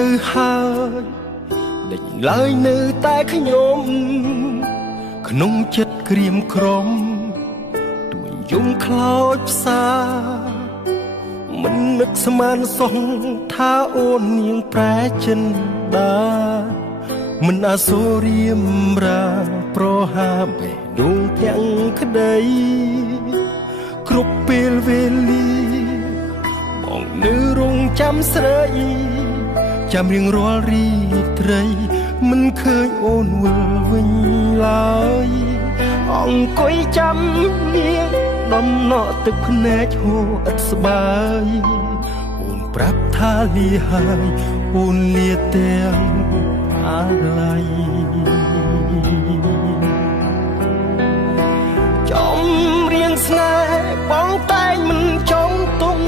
ទៅហើយដេញឡើយនៅតែខ្ញុំក្នុងចិត្តក្រៀមក្រំទួញយំខ្លោចផ្សាមិននឹកស្មានសោះថាអូននាងប្រែចិនដាមិនអាសូររៀមរាប្រហាបេះដូងទាំងក្តីគ្រប់ពេលវេលាបងនៅរងចាំស្រីចាំរៀងរាល់រីត្រីមិនឃើញអូនវិលវិញឡើយអង្គុយចាំនាងដំណក់ទឹកភ្នែកហូរឥតស្បើយអូនប្រាប់ថាលាហើយអូនលាទាំងអាឡ័យចំរៀងស្នេហ៍បងតែងមិនចង់ទុំ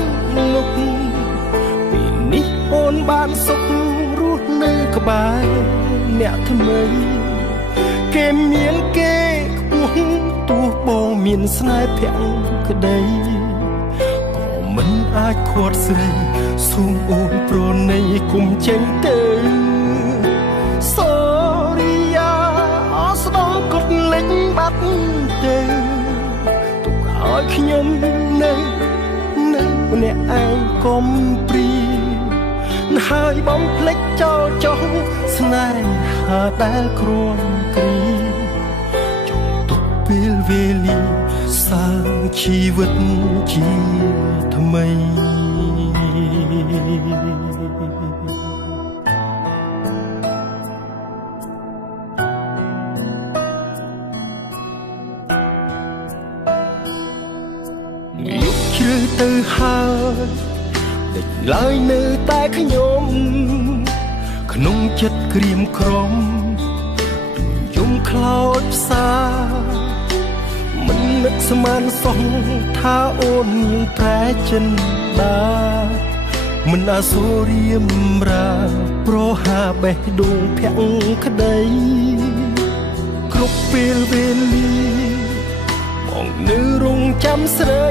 នុកពីនេះអូនបានសុខរស់នៅក្បែរអ្នកថ្មីគេមានគេខ្ពស់ទោះបងមានស្នេហ៍ភក្តីក៏មិនអាចខាត់ស្រីសូមអូនប្រណីគុំចេញទៅសូរីយ៉ាអស្ដងកុដលេចបាត់ទៅទុកឲ្យខ្ញុំនៅម្នាក់ឯងកុំព្រីហើយបំភ្លេចចោលចុះស្នេហាដែលគ្រាំគ្រីចង់ទុកពេលវេលាសាងជីវិតជាថ្មីយុគជ្រៅទៅហើយដេញឡើយនៅតែខ្ញុំក្នុងចិត្តក្រៀមក្រំទួញយំខ្លោចផ្សាមិននឹកស្មានសោះថាអូននាងប្រែចិនដាមិនអាសូររៀមរាប្រហាបេះដូងភក្តីគ្រប់ពេលវេលាបងនៅរងចាំស្រី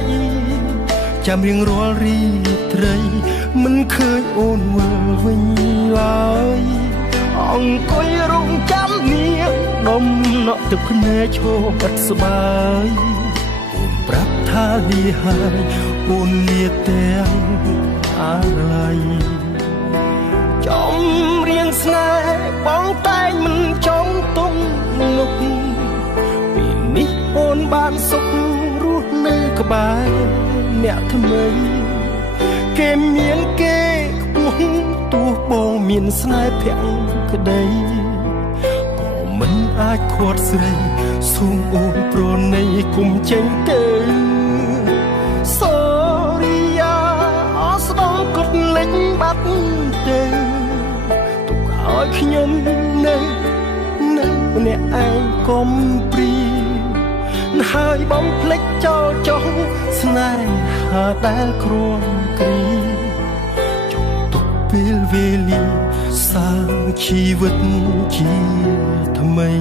ចាំរៀងរាល់រីត្រីមិនឃើញអូនវិលវិញឡើយអង្គុយរងចាំនាងដំណក់ទឹកភ្នែកឈោឥតស្បើយអូនប្រាប់ថាលាហើយអូនលាទាំងអាឡ័យចំរៀងស្នេហ៍បងតែងមិនចង់ទុំនុកពីនេះអូនបានសុខរស់នៅក្បែរអ្នកថ្មីគេមានគេខ្ពស់ទោះបងមានស្នេហ៍ភក្តីក៏មិនអាចខាត់ស្រីសូមអូនប្រណីគុំចេញទៅសូរីយ៉ាអស្ដងកុដលេចបាត់ទៅទុកឲ្យខ្ញុំនៅម្នាក់ឯងកុំព្រីហើយបំភ្លេចចោលចុះស្នេហាដែលគ្រាំគ្រីចង់ទុកពេលវេលាសាងជីវិតជាថ្មី